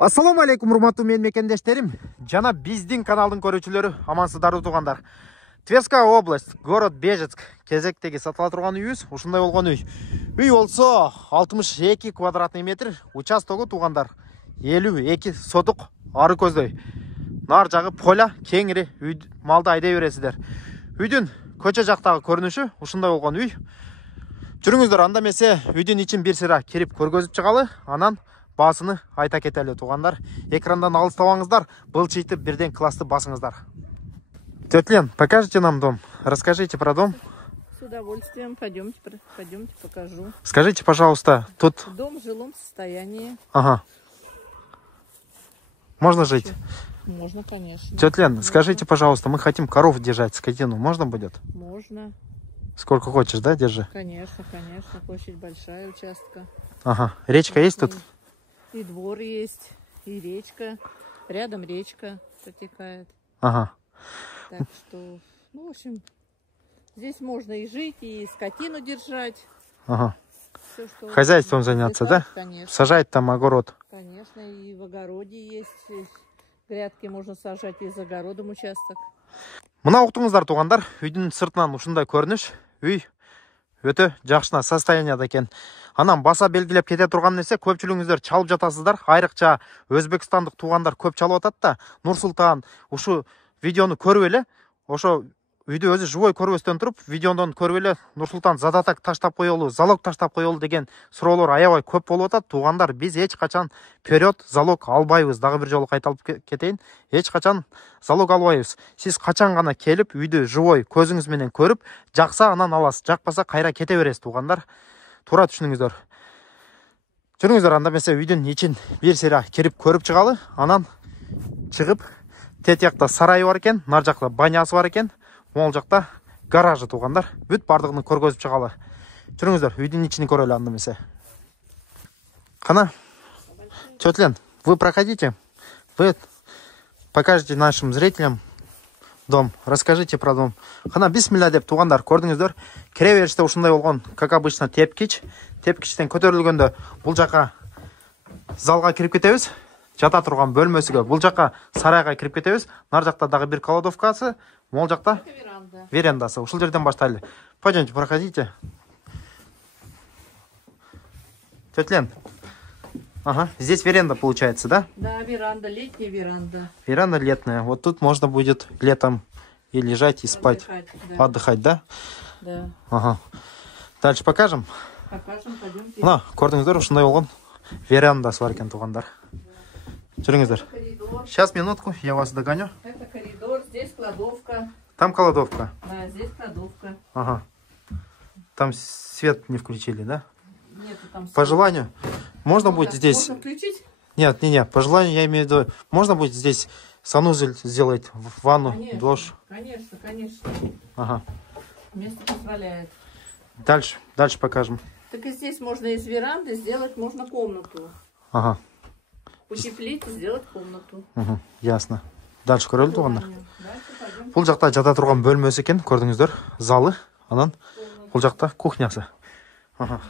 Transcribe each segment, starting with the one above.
Ассаламу алейкум, урматтуу менин мекендештерим. Жана биздин каналдын көрүүчүлөрү, амансыздарбы туугандар. Тверская область, город Бежецк, кезектеги сатыла турган үйүбүз ушундай болгон үй. Үй болсо 62 квадратный метр, участогу туугандар 52 сотук ары көздөй. Нар жагы поля, кеңири, үй малды айдай бересиздер. Үйдүн көчө жактагы көрүнүшү ушундай болгон үй. Жүрүңүздөр, анда эмесе үйдүн ичин бир сыйра кирип көргөзүп чыгалы, анан басыны айта кетели туугандар. Экрандан алыстабаңыздар, былчыйтып бирден классты басыңыздар. Тетя Лен, покажите нам дом. Расскажите про дом. С удовольствием. Пойдемте, покажу. Скажите, пожалуйста, тут... Дом в жилом состоянии. Ага. Можно жить? Можно, конечно. Тетя Лен, скажите, пожалуйста, мы хотим коров держать, скотину. Можно будет? Можно. Сколько хочешь, да, держи? Конечно, конечно. Площадь большая, участка. Ага. Речка есть тут? И двор есть, и речка. Рядом речка протекает. Ага. Так что, ну, в общем, здесь можно и жить, и скотину держать. Ага. Все, что Хозяйством заняться, да? Конечно. Сажать там огород. Конечно, и в огороде есть. Грядки можно сажать, и за огородом участок. Мына уктуңуздар туугандар, үйдүн сыртынан ушундай көрүнүш. Үй өтө жакшы состоянияда экен. Анан баса белгилеп кете турган нерсе, көпчүлүгүңүздөр чалып жатасыздар. Айрыкча өзбекстандык туугандар көп чалып атат да. Нурсултан ушу видеону көрүп эле, ошо үйдү өзү живой көрбөстөн туруп, видеодон көрүп эле Нурсултан задатак таштап коелу, залог таштап коелу деген суроолор аябай көп болуп атат. Туугандар, биз эч качан вперед залог албайбыз. Дагы бир жолу кайталып кетейин. Эч качан залог албайбыз. Сиз качан гана келип, үйдү живой көзүңүз менен көрүп, жакса анан аласыз, жакпаса кайра кете бересиз туугандар. Туура түшүнүңүздөр. Жүрүңүздөр, анда эмесе үйдүн ичин бир сыйра кирип көрүп чыгалы, анан чыгып тет жакта сарайы бар экен, нар жакта банясы бар экен, могул жакта гаражы туугандар. Бүт бардыгын көргөзүп чыгалы. Жүрүңүздөр, үйдүн ичини көрөлү анда эмесе. Кана, Тетя Лен, вы проходите. Вы покажете нашим зрителям дом. Расскажите про дом. Кана, бисмилля деп туугандар, көрдүңүздөр. Кире бериште ушундай болгон, как обычно, тепкич. Тепкичтен көтөрүлгөндө бул жака залга кирип кетебиз. Жата турган бөлмөсүгө, бул жака сарайга кирип кетебиз. Нар жакта дагы бир кладовкасы, могул жакта верандасы. Ушул жерден баштайлы. Пойдемте, проходите. Тетя Лен. Ага, здесь веранда получается, да? Да, веранда, летняя веранда. Веранда летная. Вот тут можно будет летом и лежать, и спать. Отдыхать, да? Да. Ага. Дальше покажем? Покажем, пойдемте. Мына, көрдүңүздөр, ушундай болгон верандасы бар экен туугандар. Жүрүңүздөр. Сейчас, минутку, я вас догоню. Это коридор, здесь кладовка. Там кладовка. Да, здесь кладовка. Ага. Там свет не включили, да? Нет, там По желанию. Можно будет здесь... Можно включить? Нет, по желанию я имею в виду... Можно будет здесь санузел сделать, в ванну, Конечно, душ? Конечно, конечно. Ага. Место позволяет. Дальше покажем. Так и здесь можно из веранды сделать можно комнату. Ага. Утеплить и сделать комнату. Угу, ясно. Дальше көрөлү туугандар. Бул жакта жата турган бөлмөсү экен, көрдүңүздөр. Залы, анан бул жакта кухнясы. Ага.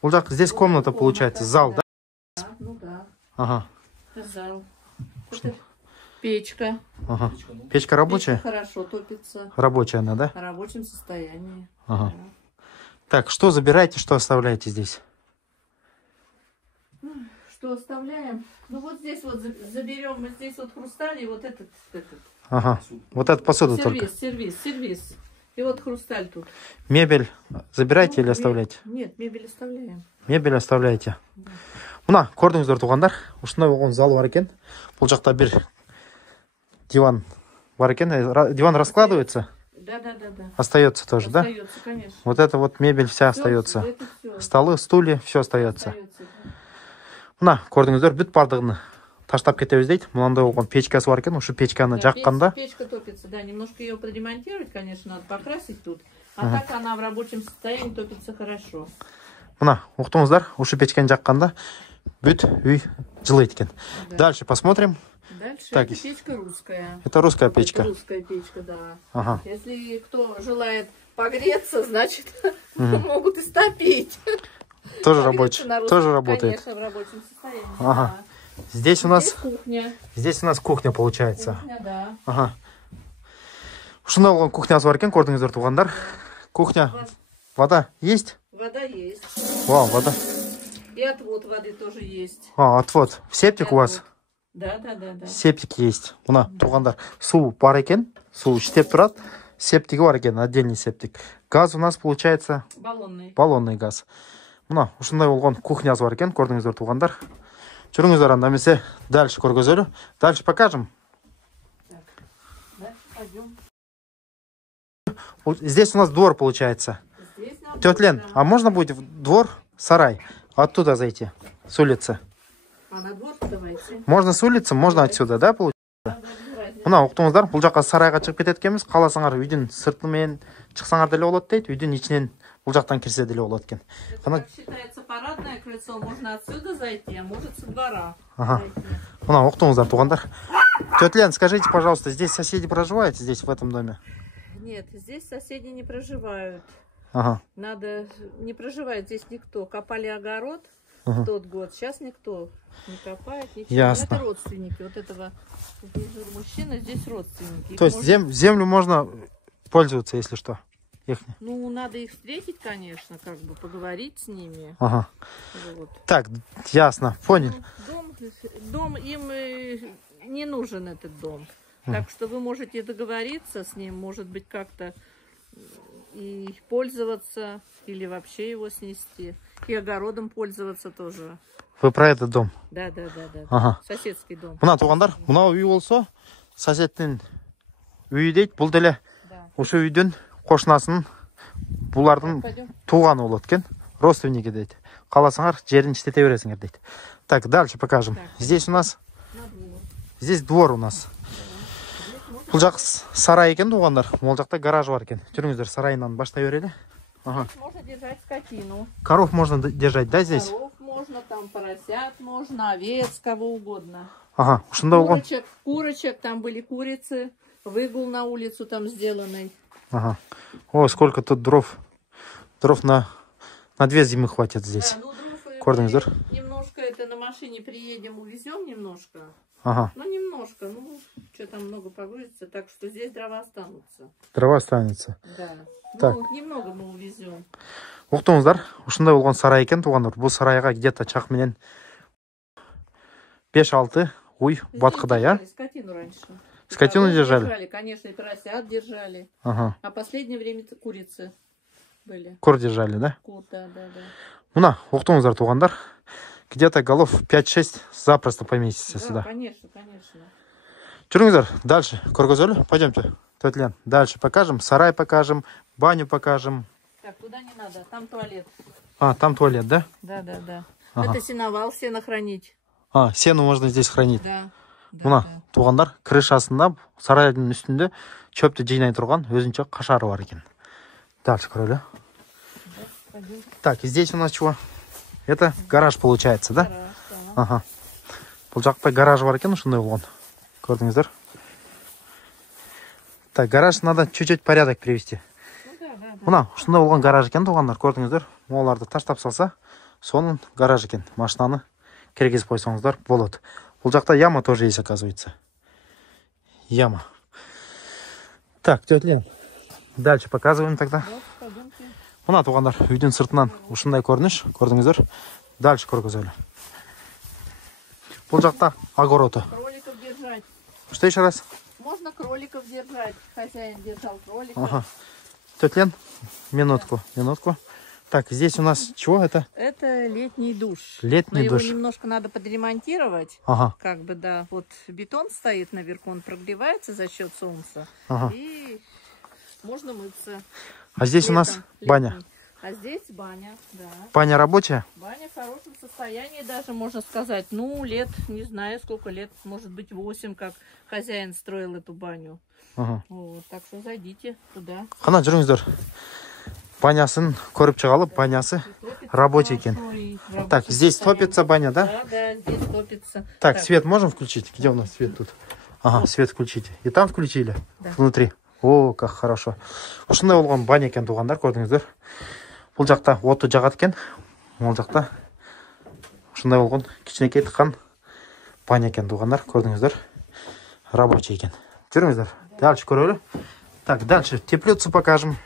Бул жак, здесь комната получается, зал, да? Ну да. Ага. Зал. Это печка. Ага. Печка рабочая? Печка хорошо топится. Рабочая она, да? В рабочем состоянии. Ага. Да. Так, что забираете, что оставляете здесь? Что оставляем? Ну вот здесь вот заберем, мы здесь вот хрусталь и вот этот. Ага. Вот эту посуду только. Сервис. И вот хрусталь тут. Мебель забираете или оставляете? Нет, мебель оставляем. Мебель оставляете. Да. Мына, көрдүңүздөр туугандар, ушундай болгон зал бар экен. Бул жакта бир диван бар экен. Диван раскладывается? Да. Остается тоже, да? Остается, конечно. Вот это вот мебель вся остается. Столы, стулья, все остается. Мына, көрдүңүздөр, бүт бардыгын таштап кетебиз дейт. Мынандай болгон печкасы бар экен. Ушу печканы жакканда. Печка топится, да. Немножко ее подремонтировать, конечно, надо покрасить тут. А так она в рабочем состоянии топится хорошо. Мына, уктуңуздар, ушу печканы жакканда бүт үй жылыйт экен. Дальше посмотрим. Дальше так, это печка русская. Это русская печка. Это русская печка, да. Ага. Если кто желает погреться, значит, могут и стопить. Тоже рабочий. Тоже работает. Конечно, в рабочем состоянии. Ага. Здесь у нас кухня. Здесь у нас кухня получается. Кухня, да. Ага. Ушундай болгон кухнясы бар экен, көрдүңүздөр туугандар. Кухня. Вода есть? Вода есть. Вау, вода. И отвод воды тоже есть. А, отвод. Септик у вас? Да, да, да, да. Септик есть. Мына туугандар, суу бар экен. Суу иштеп турат. Септиги бар экен, отдельный септик. Газ у нас получается баллонный газ. Мына ушундай болгон кухнясы бар экен, көрдүңүздөр туугандар. Жүрүңүздөр, анда эмесе дальше көргөзөлү. Дальше покажем. Так, дальше пойдем. Здесь у нас двор получается. Здесь нам Тетя Лен, а можно будет в двор, сарай, оттуда зайти, с улицы? А на двор давайте. Можно с улицы, можно отсюда, да, получается? Мына уктуңуздар, бул жака сарайга чыгып кетет экенбиз. Кааласаңар үйдүн сырты менен чыксаңар деле болот дейт. Үйдүн ичинен бул жактан кирсе деле болот экен. Как считается парадное крыльцо, можно отсюда зайти, а может со двора. Ага. Мына уктуңуздар, туугандар. Тетя Лен, скажите, пожалуйста, здесь соседи проживают, здесь в этом доме? Нет, здесь соседи не проживают. Ага. Надо, не проживает здесь никто. Копали огород в тот год, сейчас никто не копает, ничего. Ясно. Это родственники вот этого. Здесь же мужчина, здесь родственники. То есть землю можно пользоваться, если что? Ну, надо их встретить, конечно, как бы поговорить с ними. Ага. Вот. Так, ясно, понял. Дом им не нужен, этот дом. Так что вы можете договориться с ним, может быть, как-то и пользоваться, или вообще его снести. И огородом пользоваться тоже. Вы про этот дом? Да. Ага. Соседский дом. Мына туугандар, мына үй болсо, соседтин үйү дейт. Бул деле ошо үйдөн кошунасынын булардын тууганы болот экен. Родственники дейт. Кааласаңар жерин иштете бересиңер дейт. Так, дальше покажем. Здесь у нас здесь двор у нас. Бул жак сарай экен туугандар. Могул жакта гараж бар экен. Жүрүңүздөр, сарайынан баштай берели. Ага. Можно держать скотину. Коров можно держать, да, здесь? Коров можно, там поросят можно, овец, кого угодно. Ага, ушундай болгон. Курочек, там были курицы. Выгул на улицу там сделанный. Ага. О, сколько тут дров. Дров на 2 зимы хватит здесь. Да, ну дров немножко это на машине приедем, увезем немножко. Ага. Ну, немножко. Ну, что там много погрузится. Так что здесь дрова останутся. Дрова останется. Да. Так. Ну, немного мы увезем. Уктуңуздар, ушундай болгон сарай экен туугандар. Бул сарайга где-то чак менен 5-6 уй баткыдай, а? Скотину раньше. Скотину держали? Конечно, и поросят держали. Ага. А последнее время курицы были. Кур держали, да? Кур, да. Мына, уктуңуздар туугандар. Где-то голов 5-6 запросто поместится сюда. Конечно. Жүрүңүздөр, дальше көргөзөлү. Пойдемте. Тетя Лен, дальше покажем. Сарай покажем, баню покажем. Так, туда не надо, там туалет. А, там туалет, да? Да. Ага. Это сеновал, сено хранить. А, сену можно здесь хранить. Да. Мына туугандар, крышасында сарайдын үстүндө чөптү жыйнай турган өзүнчө кашары бар экен. Дальше көрөлү. Так, и здесь у нас чего? Это гараж получается, да? Гараж, да. Ага. Бул жакта гараж бар экен, ушундай болгон. Көрдүңүздөр. Так, гараж надо чуть-чуть порядок привести. Да. Мына ушундай болгон гараж экен туугандар, көрдүңүздөр. Могуларды таштап салса, сонун гараж экен. Машинаны киргизип койсоңуздар болот. Бул жакта яма тоже есть, оказывается. Яма. Так, тетя Лен, дальше показываем тогда. Мына туугандар, үйдүн сыртынан ушундай көрүнүш, көрдүңүздөр. Дальше көргөзөлү. Бул жакта огороду. Кроликов держать. Что еще раз? Можно кроликов держать. Хозяин держал кроликов. Ага. Тетя Лен, минутку. Так, здесь у нас чего это? Это летний душ. Летний душ. Его немножко надо подремонтировать. Ага. Как бы, да. Вот бетон стоит наверху, он прогревается за счет солнца. Ага. И можно мыться. А здесь у нас летний. баня. А здесь баня, да. Баня рабочая? Баня в хорошем состоянии даже, можно сказать. Ну, лет, не знаю, сколько лет, может быть, 8, как хозяин строил эту баню. Ага. Вот, так что зайдите туда. Кана, жүрүңүздөр. Банясын көрүп чыгалы, банясы рабочий экен. Так, здесь топится баня, да? Да, здесь топится. Так, свет можем включить? Где у нас свет тут? Ага, свет включите. И там включили? Да. Внутри. О, как хорошо. Ушундай болгон баня экен туугандар, көрдүңүздөр. Бул жакта оту жагат экен. Бул жакта ушундай болгон кичинекей тыккан баня екен туғандар, көрдіңіздер. Рабочий екен. Жүріңіздер. Дальше көрелі. Так, дальше теплицу покажем.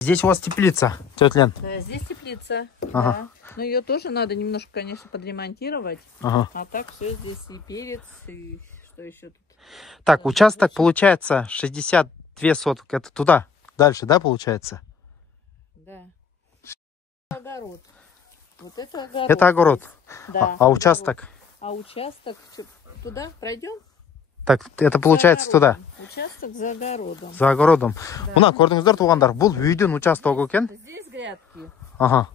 Здесь у вас теплица, тетя Лен. Да, здесь теплица. Ага. Да. Но ее тоже надо немножко, конечно, подремонтировать. Ага. А так все здесь и перец, и что еще тут. Так, участок получается 62 соток. Это туда, дальше, да, получается? Да. Огород. Вот это огород. Это огород. Да. А участок? А участок туда пройдем? Так, это получается туда. Участок за огородом. За огородом. Да. Мына көрдіңіздер туғандар, бұл үйден участок екен. Здесь грядки. Ага.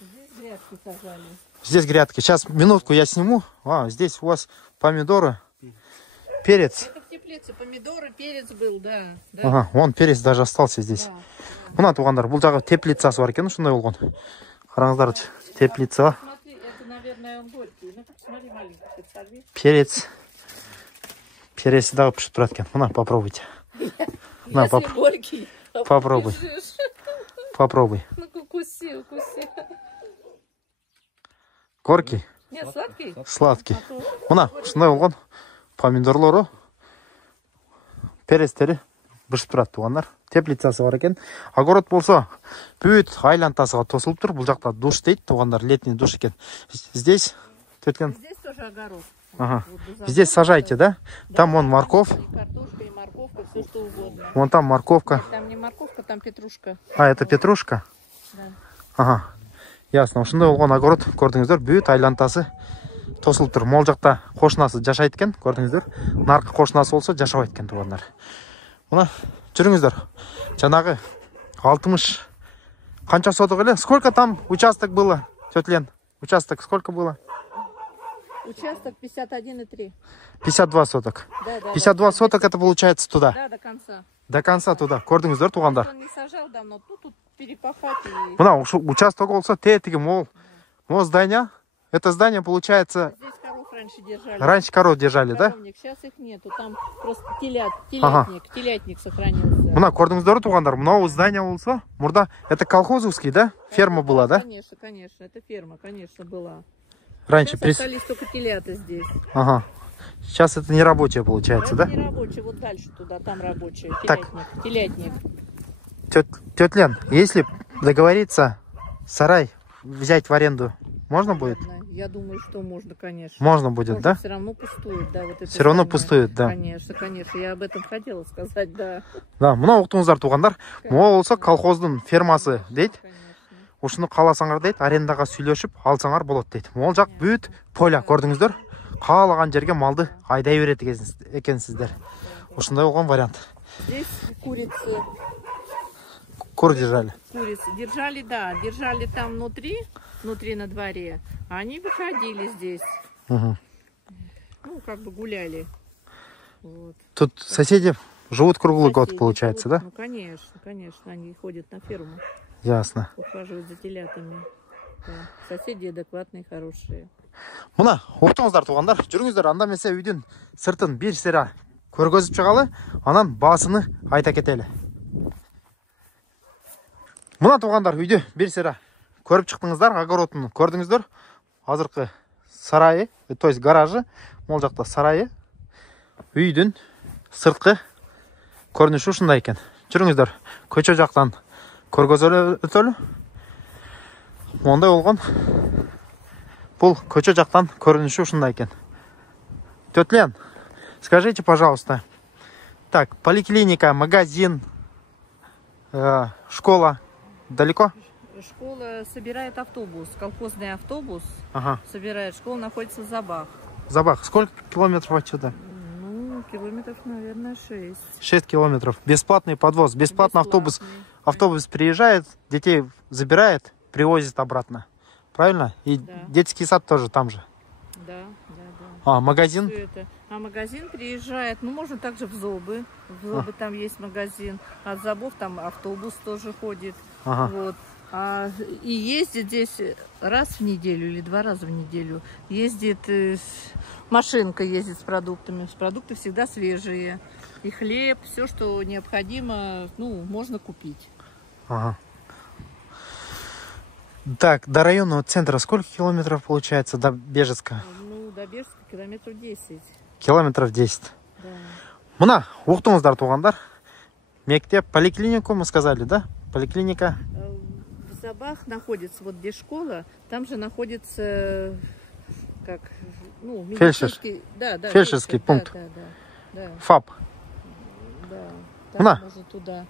Здесь грядки сажали. Здесь грядки. Сейчас минутку я сниму. Здесь у вас помидоры, перец. Это в теплице помидоры, перец был, да. Да. Ага, вон перец даже остался здесь. Да. Мына туғандар, бұл жағы теплицасы бар екен, шындай болған. Қараңыздар, теплица. Смотри, это, наверное, он горький. Ну, смотри, маленький, сорви. Перец. Перец дағы пішіп тұрады екен. Мына, попробуйте. На, Если горький, попробуй. побежишь. Попробуй. Ну, укуси, укуси. Горький, Нет, сладкий? сладкий. А то- Мына, шындай болған. Помидорлары, перецтері пішіп тұрады туғандар. Теплицасы бар екен. Огород болса, бүт айлантасыға тосылып тұр. Бұл жақта душ дейді, туғандар, летний душ екен. Здесь, теткен, Здесь тоже огород. ага. Вот без Здесь огорода, сажайте, да? Там вон морковь, И картошка, и морковка, все что угодно. вон там морковка. Там не морковка, там петрушка. Это петрушка? Да. Ага. Ясно. Ушундай болгон огород, көрдүңүздөр, бүт айлантасы тосулуп тур. Могул жакта кошунасы жашайт экен, көрдүңүздөр. Наркы кошунасы болсо жашабайт экен туугандар. Мына жүрүңүздөр. Жанагы 60 канча соток эле? Сколько там участок было, тетя Лен? Участок сколько было? Участок 51,3. 52 соток. Да, да, 52 соток это получается туда. Да, до конца. До конца туда. Көрдүңүздөр туугандар. Он не сажал давно, ну тут перекопать и... Мына участок болсо тетиги мол. Мол здание. Это здание получается Здесь коров раньше держали. раньше коров держали, да? Коровник. Сейчас их нету, там просто телятник, Ага. телятник сохранился. Мына көрдүңүздөр туугандар, мынау здание болсо, мурда это колхозовский, да? Ферма была, да? Конечно, конечно, это ферма, конечно, была. Раньше Сейчас остались только телята здесь. Ага. Сейчас это не рабочая получается, Это да? не рабочие, вот дальше туда, там рабочие. Так. Телятник. Тетя Лен, если договориться, сарай взять в аренду, можно будет? Я думаю, что можно, конечно. Можно будет, да? Все равно пустует, да, вот это Все равно здание. пустует, да. Конечно, конечно, я об этом хотела сказать, да. Да, мына уктуңуздар туугандар. Могу болсо колхоздун фермасы дейт. Конечно. Ушуну кааласаңар дейт, арендага сүйлөшүп алсаңар болот дейт. Могул жак бүт поля, көрдүңүздөр. Каалаган жерге малды айдай берет экенсиздер. Ушундай болгон вариант. Здесь курицы, Кур держали. курицы держали, да, держали там внутри на дворе, а они выходили здесь, Мгм. ну, как бы гуляли. Вот. Тут соседи живут круглый год, Соседи получается, живут. да? Ну, конечно, конечно, они ходят на ферму, Ясно. ухаживают за телятами. Да. Соседи адекватные, хорошие. Мына, уктуңуздар туугандар, жүрүңүздөр, анда эмесе үйдүн сыртын бир сыйра көргөзүп чыгалы, анан баасыны айта кетели. Мына туугандар, үйдү бир сыйра көрүп чыктыңыздар, огородун көрдүңүздөр. Азыркы сарайы, то есть гаражы, могул жакта сарайы. Үйдүн сырткы көрүнүшү ушундай экен. Жүрүңүздөр, көчө жактан көргөзөлү өтөлү. Мондай болгон. Бул көчө жактан көрүнүшү ушундай экен. Тетя Лен, скажите, пожалуйста, так, поликлиника, магазин, школа далеко? Школа собирает автобус, колхозный автобус Ага. собирает. Школа находится в Забах. Забах. Сколько километров отсюда? Ну, километров, наверное, 6. 6 километров. Бесплатный подвоз. Бесплатно автобус. Автобус приезжает, детей забирает, привозит обратно. Правильно? И Да. детский сад тоже там же. Да, да, да. А, магазин? Всё это. А магазин приезжает, ну, можно также в Зобы. В Зобы там есть магазин. От Зобов там автобус тоже ходит. Ага. Вот. И ездит здесь раз в неделю или 2 раза в неделю. Ездит, машинка ездит с продуктами. Продукты всегда свежие. И хлеб, все, что необходимо, ну, можно купить. Ага. Так, до районного центра сколько километров получается, до Бежецка? Ну, до Бежска километров 10. Километров 10. Да. Мына уктуңуздар тугандар. Мектеп, поликлинику мы сказали, да? Поликлиника. В Забах находится, вот где школа, там же находится, как, ну, медицинский, да, фельдшерский пункт. Да. ФАП. Да, там На. можно туда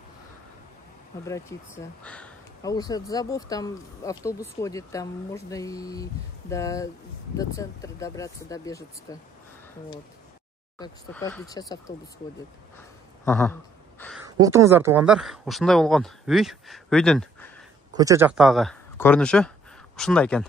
обратиться. А уж от Забов там автобус ходит, там можно и до центра добраться, до Бежецка. Вот. Так что каждый час автобус ходит. Ага. Уктуңуздар тугандар, ушундай болгон үйдүн көчө жактагы көрүнүшү ушундай экен.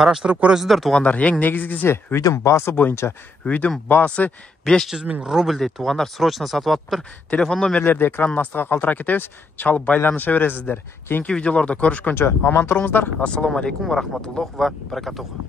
Караштырып көрөсүздөр тугандар. Эң негизгиси үйдүн баасы боюнча. Үйдүн баасы 500 000 рубль дейт тугандар. Срочно сатып атыптыр. Телефон номерлерди экранын астыга калтыра кетебиз. Чалып байланыша бересиздер. Кийинки видеолордо көрүшкөнчө аман туруңуздар. Ассаламу алейкум ва рахматуллахи ва баракатуху.